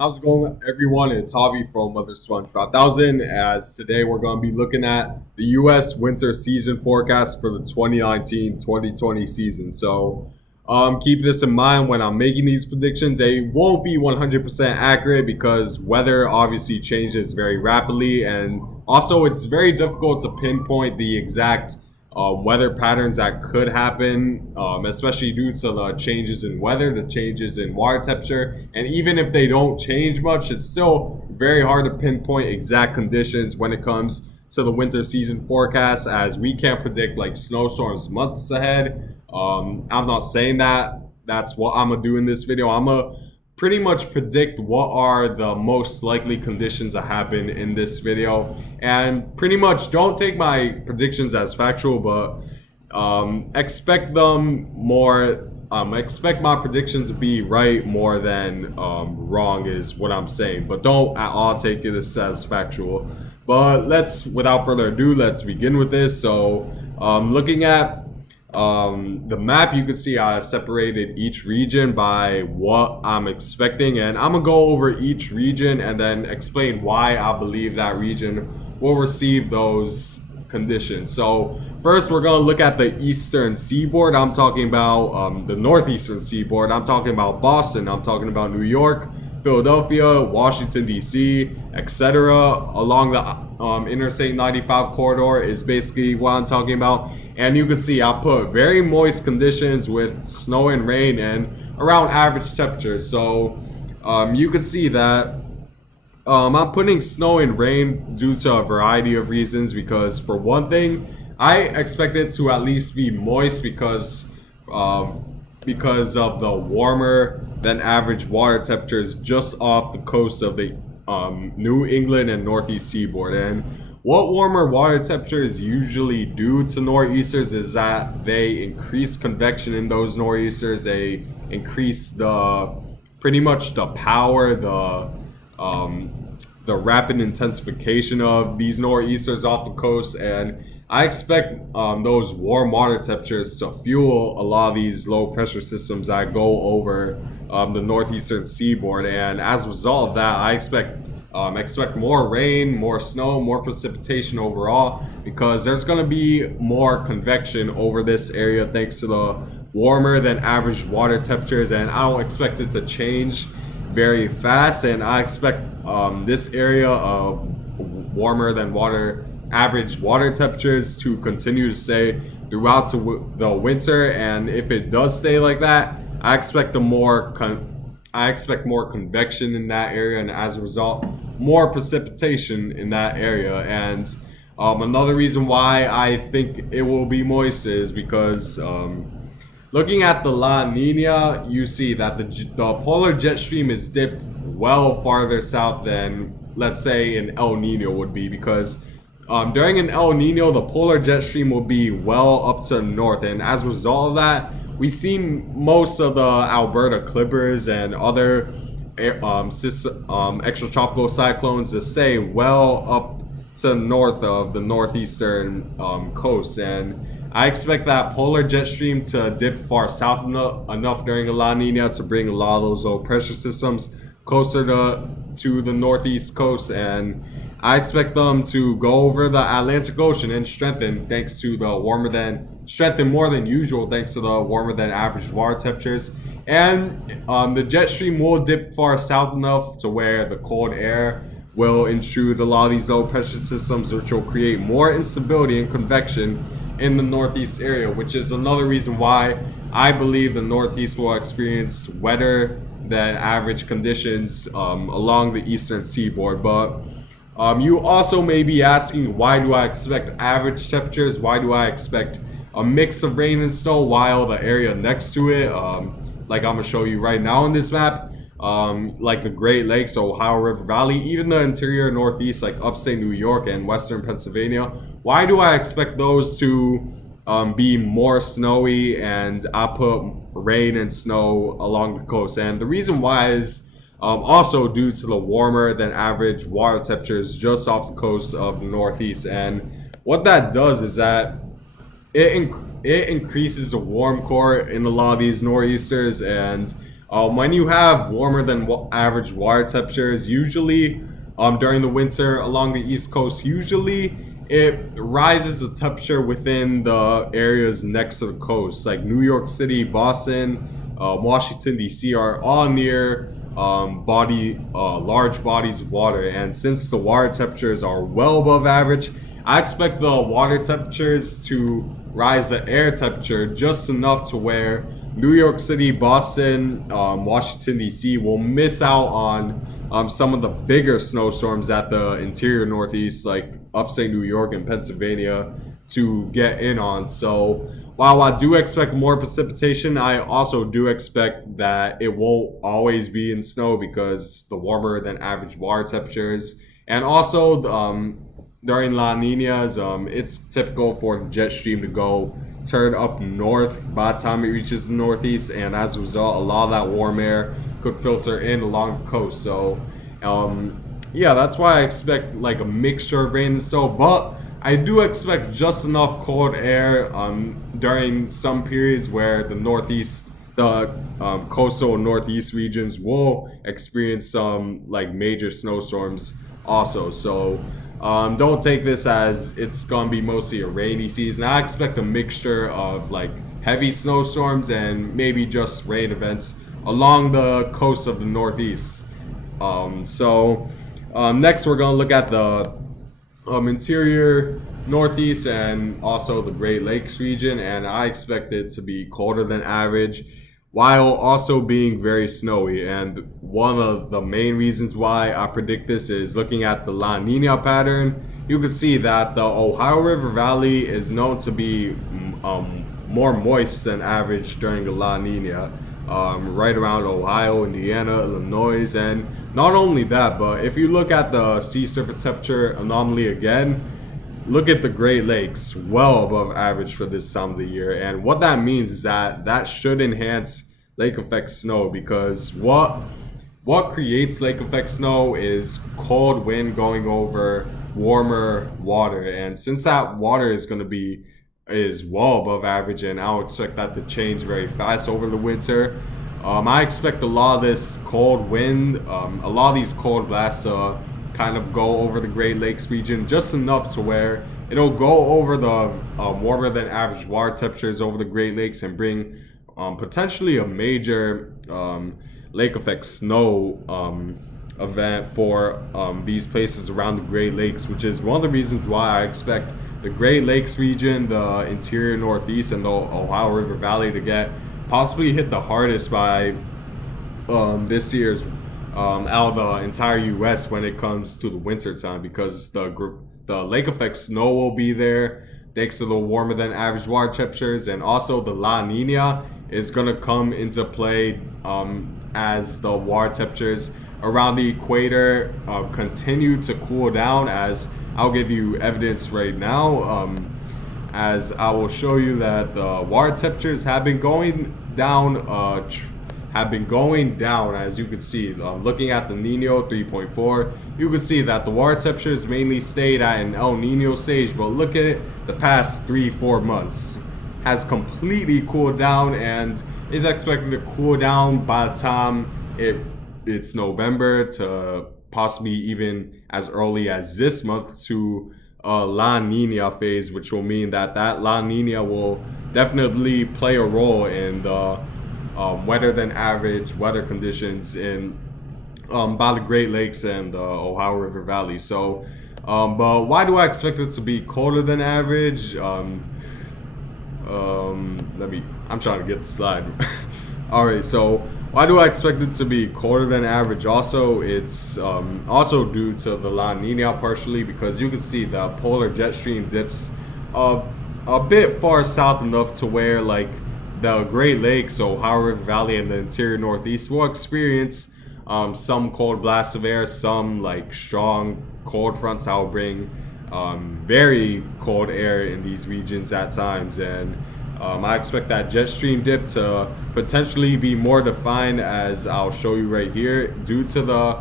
How's it going, everyone? It's Javi from Mother Sponge 5000. As today we're going to be looking at the U.S. winter season forecast for the 2019-2020 season. Keep this in mind when I'm making these predictions. They won't be 100% accurate because weather obviously changes very rapidly, and also it's very difficult to pinpoint the exact weather patterns that could happen, especially due to the changes in weather, the changes in water temperature. And even if they don't change much, it's still very hard to pinpoint exact conditions when it comes to the winter season forecast, as we can't predict like snowstorms months ahead. I'm not saying that that's what I'm gonna do in this video. I'm gonna pretty much predict what are the most likely conditions that happen in this video, and pretty much don't take my predictions as factual, but expect them more. Expect my predictions to be right more than wrong is what I'm saying, but don't at all take this as factual. But without further ado, let's begin with this. Looking at the map, you can see I separated each region by what I'm expecting, and I'm gonna go over each region and then explain why I believe that region will receive those conditions. So first, we're gonna look at the eastern seaboard. I'm talking about the northeastern seaboard. I'm talking about Boston. I'm talking about New York, Philadelphia, Washington D.C., etc. Along the Interstate 95 corridor is basically what I'm talking about. And you can see I put very moist conditions with snow and rain and around average temperatures. You can see that I'm putting snow and rain due to a variety of reasons, because for one thing, I expect it to at least be moist because of the warmer than average water temperatures just off the coast of the New England and Northeast seaboard. And what warmer water temperatures usually do to nor'easters is that they increase convection in those nor'easters. They increase pretty much the power, the rapid intensification of these nor'easters off the coast. And I expect those warm water temperatures to fuel a lot of these low pressure systems that go over the northeastern seaboard. And as a result of that, I expect more rain, more snow, more precipitation overall, because there's going to be more convection over this area thanks to the warmer than average water temperatures. And I don't expect it to change very fast, and I expect this area of warmer than average water temperatures to continue to stay throughout the winter. And if it does stay like that, I expect more convection in that area, and as a result, more precipitation in that area. And another reason why I think it will be moist is because looking at the La Nina, you see that the polar jet stream is dipped well farther south than, let's say, an El Nino would be, because during an El Nino, the polar jet stream will be well up to the north, and as a result of that, we've seen most of the Alberta Clippers and other extratropical cyclones to stay well up to the north of the northeastern coast. And I expect that polar jet stream to dip far south enough during the La Nina to bring a lot of those low pressure systems closer to the northeast coast, and I expect them to go over the Atlantic Ocean and strengthen more than usual thanks to the warmer than average water temperatures. And the jet stream will dip far south enough to where the cold air will intrude a lot of these low pressure systems, which will create more instability and convection in the northeast area, which is another reason why I believe the northeast will experience wetter than average conditions along the eastern seaboard. But you also may be asking, why do I expect average temperatures? Why do I expect a mix of rain and snow while the area next to it, like I'm gonna show you right now on this map, like the Great Lakes, Ohio River Valley, even the interior northeast like upstate New York and western Pennsylvania, why do I expect those to be more snowy, and I put rain and snow along the coast? And the reason why is also due to the warmer than average water temperatures just off the coast of the northeast. And what that does is that it increases the warm core in a lot of these nor'easters, and When you have warmer than average water temperatures, usually during the winter along the East Coast, usually it rises the temperature within the areas next to the coast, like New York City, Boston, Washington D.C. are all near large bodies of water, and since the water temperatures are well above average, I expect the water temperatures to rise the air temperature just enough to where New York City, Boston, Washington D.C. will miss out on some of the bigger snowstorms at the interior Northeast, like upstate New York and Pennsylvania, to get in on. So while I do expect more precipitation, I also do expect that it won't always be in snow because the warmer than average water temperatures, and also during La Ninas, it's typical for the jet stream to go turn up north by the time it reaches the Northeast, and as a result, a lot of that warm air could filter in along the coast. So, yeah, that's why I expect like a mixture of rain and snow, but I do expect just enough cold air during some periods where the coastal Northeast regions will experience some like major snowstorms also. So don't take this as it's gonna be mostly a rainy season. I expect a mixture of like heavy snowstorms and maybe just rain events along the coast of the Northeast. Next we're gonna look at the interior Northeast and also the Great Lakes region, and I expect it to be colder than average while also being very snowy. And one of the main reasons why I predict this is looking at the La Nina pattern. You can see that the Ohio River Valley is known to be more moist than average during the La Nina, right around Ohio, Indiana, Illinois. And not only that, but if you look at the sea surface temperature anomaly again, look at the Great Lakes, well above average for this time of the year. And what that means is that should enhance lake effect snow, because what creates lake effect snow is cold wind going over warmer water. And since that water is well above average, and I'll expect that to change very fast over the winter, I expect a lot of this cold wind, a lot of these cold blasts kind of go over the Great Lakes region just enough to where it'll go over the warmer than average water temperatures over the Great Lakes and bring potentially a major lake effect snow event for these places around the Great Lakes, which is one of the reasons why I expect the Great Lakes region, the interior Northeast, and the Ohio River Valley to get possibly hit the hardest by this year's out of the entire U.S. when it comes to the winter time, because the lake effect snow will be there thanks to the warmer than average water temperatures, and also the La Nina is going to come into play as the water temperatures around the equator continue to cool down, as I'll give you evidence right now, as I will show you that the water temperatures have been going down, as you can see. Looking at the Nino 3.4, you can see that the water temperatures mainly stayed at an El Nino stage, but look at it, the past 3-4 months has completely cooled down and is expected to cool down by the time it's November, to possibly even as early as this month, to a La Nina phase, which will mean that La Nina will definitely play a role in the wetter than average weather conditions in by the Great Lakes and the Ohio River Valley. So, but why do I expect it to be colder than average? I'm trying to get the slide. All right, so why do I expect it to be colder than average? Also, it's also due to the La Nina partially, because you can see the polar jet stream dips a bit far south enough to where like the Great Lakes, Ohio River Valley, and the interior Northeast will experience some cold blasts of air, some like strong cold fronts that will bring very cold air in these regions at times. And I expect that jet stream dip to potentially be more defined, as I'll show you right here, due to the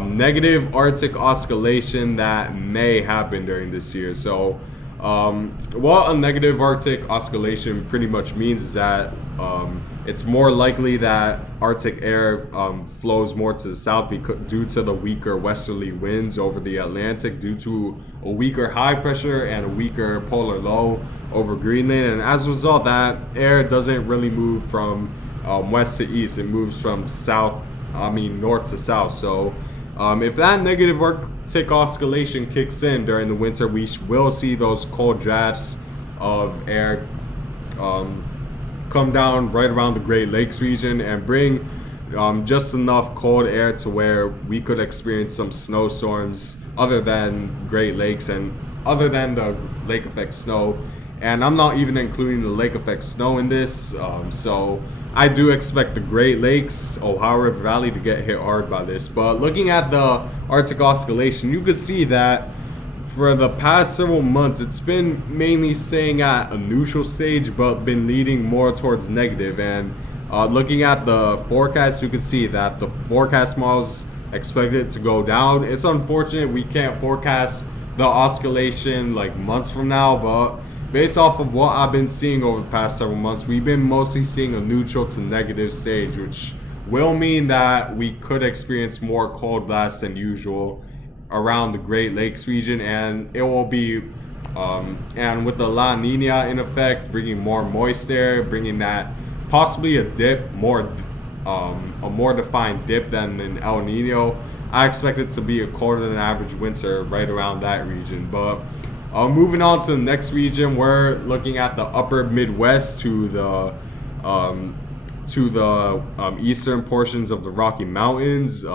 negative Arctic oscillation that may happen during this year. So What a negative Arctic oscillation pretty much means is that it's more likely that Arctic air flows more to the south due to the weaker westerly winds over the Atlantic, due to a weaker high pressure and a weaker polar low over Greenland. And as a result, that air doesn't really move from west to east. It moves from north to south. So if that negative Arctic oscillation kicks in during the winter, we will see those cold drafts of air come down right around the Great Lakes region and bring just enough cold air to where we could experience some snowstorms other than Great Lakes and other than the lake effect snow. And I'm not even including the lake effect snow in this. So I do expect the Great Lakes, Ohio River Valley to get hit hard by this. But looking at the Arctic oscillation, you could see that for the past several months, it's been mainly staying at a neutral stage, but been leading more towards negative. And looking at the forecast, you can see that the forecast models expect it to go down. It's unfortunate we can't forecast the oscillation like months from now, but based off of what I've been seeing over the past several months, we've been mostly seeing a neutral to negative stage, which will mean that we could experience more cold blasts than usual around the Great Lakes region, and it will be and with the La Nina in effect, bringing more moist air, bringing that possibly a dip, a more defined dip than an El Nino. I expect it to be a colder than average winter right around that region. But moving on to the next region, we're looking at the upper Midwest to the eastern portions of the Rocky Mountains.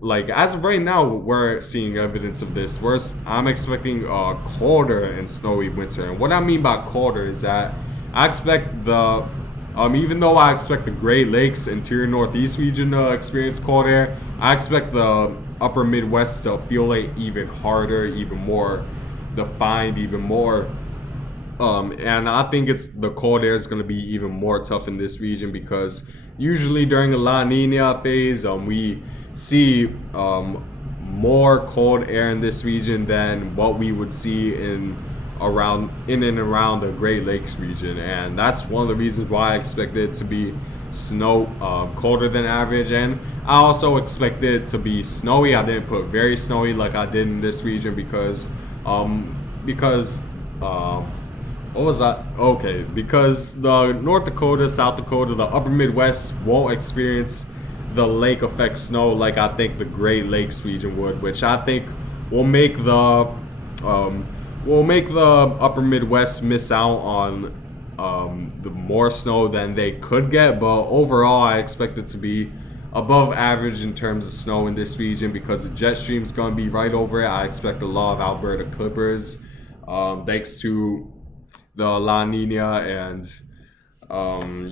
Like as of right now, we're seeing evidence of this. I'm expecting a colder and snowy winter, and what I mean by colder is that I expect even though I expect the Great Lakes interior Northeast region to experience cold air, I expect the upper Midwest to feel it even harder, even more defined, even more. And I think the cold air is going to be even more tough in this region because usually during the La Nina phase, we see more cold air in this region than what we would see in and around the Great Lakes region, and that's one of the reasons why I expect it to be colder than average. And I also expect it to be snowy. I didn't put very snowy like I did in this region because what was that? Okay, because the North Dakota, South Dakota, the upper Midwest won't experience the lake effect snow like I think the Great Lakes region would, which I think will make the upper Midwest miss out on the more snow than they could get. But overall, I expect it to be above average in terms of snow in this region because the jet stream's gonna be right over it. I expect a lot of Alberta Clippers, thanks to the La Nina. And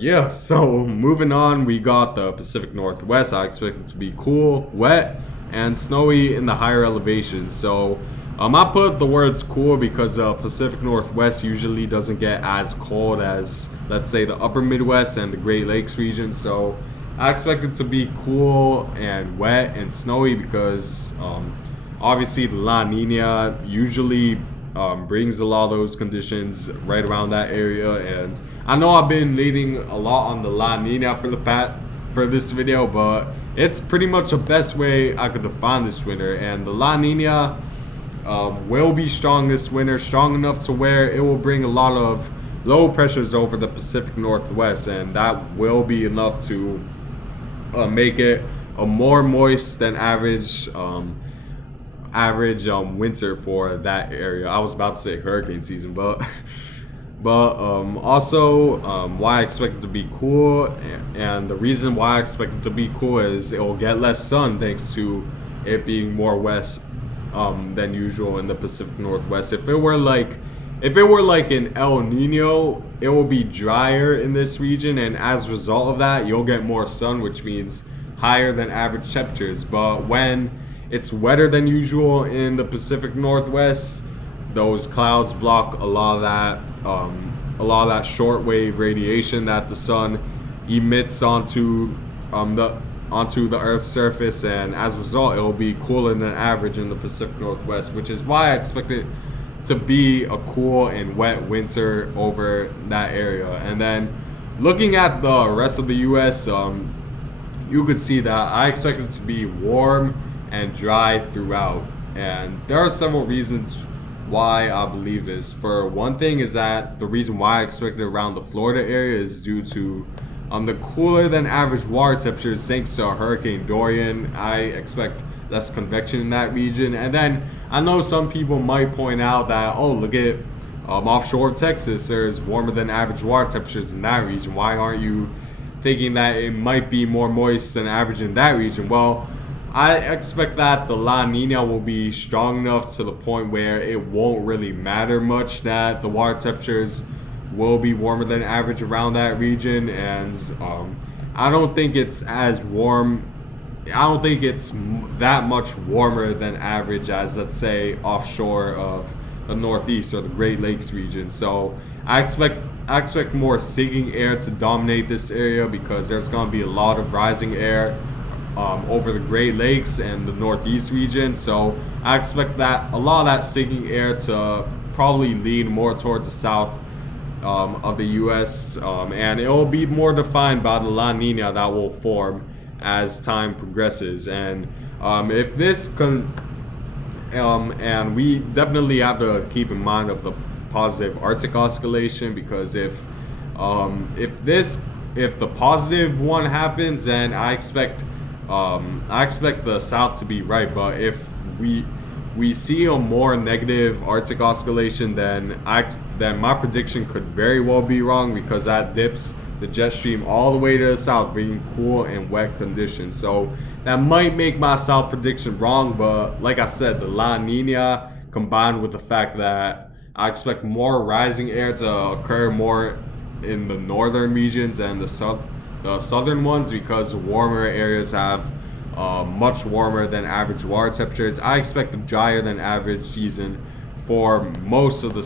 yeah, so moving on, we got the Pacific Northwest. I expect it to be cool, wet, and snowy in the higher elevations. So I put the words cool because the Pacific Northwest usually doesn't get as cold as, let's say, the upper Midwest and the Great Lakes region. So I expect it to be cool and wet and snowy because obviously the La Nina usually brings a lot of those conditions right around that area. And I know I've been leading a lot on the La Nina for this video, but it's pretty much the best way I could define this winter. And the La Nina will be strong this winter, strong enough to where it will bring a lot of low pressures over the Pacific Northwest, and that will be enough to make it a more moist than average winter for that area. I was about to say hurricane season, but also why I expect it to be cool, and the reason why I expect it to be cool is it will get less sun thanks to it being more west than usual in the Pacific Northwest. If it were like an El Nino, it will be drier in this region, and as a result of that, you'll get more sun, which means higher than average temperatures. But when it's wetter than usual in the Pacific Northwest, those clouds block a lot of that shortwave radiation that the sun emits onto the Earth's surface, and as a result, it will be cooler than average in the Pacific Northwest, which is why I expect it to be a cool and wet winter over that area. And then looking at the rest of the U.S., you could see that I expect it to be warm and dry throughout. And there are several reasons why I believe this. For one thing is that the reason why I expect it around the Florida area is due to the cooler than average water temperatures thanks to Hurricane Dorian. I expect less convection in that region. And then I know some people might point out that, oh, look at offshore of Texas, there's warmer than average water temperatures in that region. Why aren't you thinking that it might be more moist than average in that region? Well, I expect that the La Nina will be strong enough to the point where it won't really matter much that the water temperatures will be warmer than average around that region. And I don't think it's as warm. I don't think it's that much warmer than average as, let's say, offshore of the Northeast or the Great Lakes region. So I expect more sinking air to dominate this area because there's going to be a lot of rising air over the Great Lakes and the Northeast region. So I expect that a lot of that sinking air to probably lean more towards the south of the U.S. And it will be more defined by the La Nina that will form as time progresses. And if this and we definitely have to keep in mind of the positive Arctic oscillation, because if the positive one happens, then I expect the South to be right. But if we see a more negative Arctic oscillation, then my prediction could very well be wrong, because that dips the jet stream all the way to the south, bringing cool and wet conditions. So that might make my south prediction wrong, but like I said, the La Nina combined with the fact that I expect more rising air to occur more in the northern regions and the southern ones, because the warmer areas have much warmer than average water temperatures. I expect a drier than average season for most of the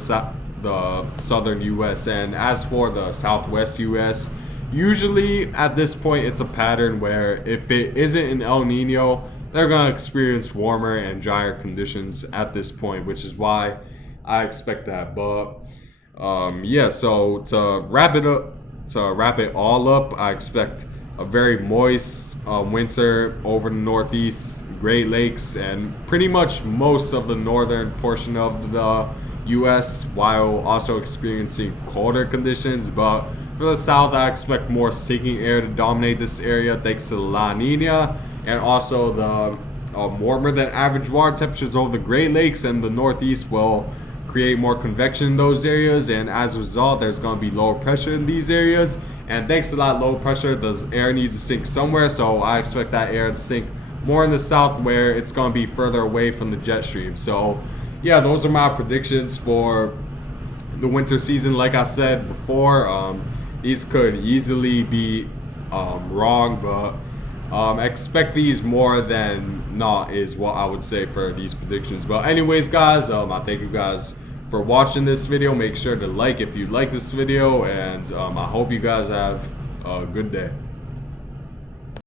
southern U.S. And as for the southwest U.S., usually at this point it's a pattern where if it isn't an El Nino, they're going to experience warmer and drier conditions at this point, which is why I expect that. But yeah, so to wrap it all up, I expect a very moist winter over the Northeast, Great Lakes, and pretty much most of the northern portion of the U.S., while also experiencing colder conditions. But for the South, I expect more sinking air to dominate this area thanks to the La Nina, and also the warmer than average water temperatures over the Great Lakes and the Northeast will create more convection in those areas, and as a result there's going to be lower pressure in these areas, and thanks to that low pressure the air needs to sink somewhere. So I expect that air to sink more in the south where it's going to be further away from the jet stream. So yeah, those are my predictions for the winter season. Like I said before, these could easily be wrong, but expect these more than not is what I would say for these predictions. But anyways, guys, I thank you guys for watching this video. Make sure to like if you like this video, and I hope you guys have a good day.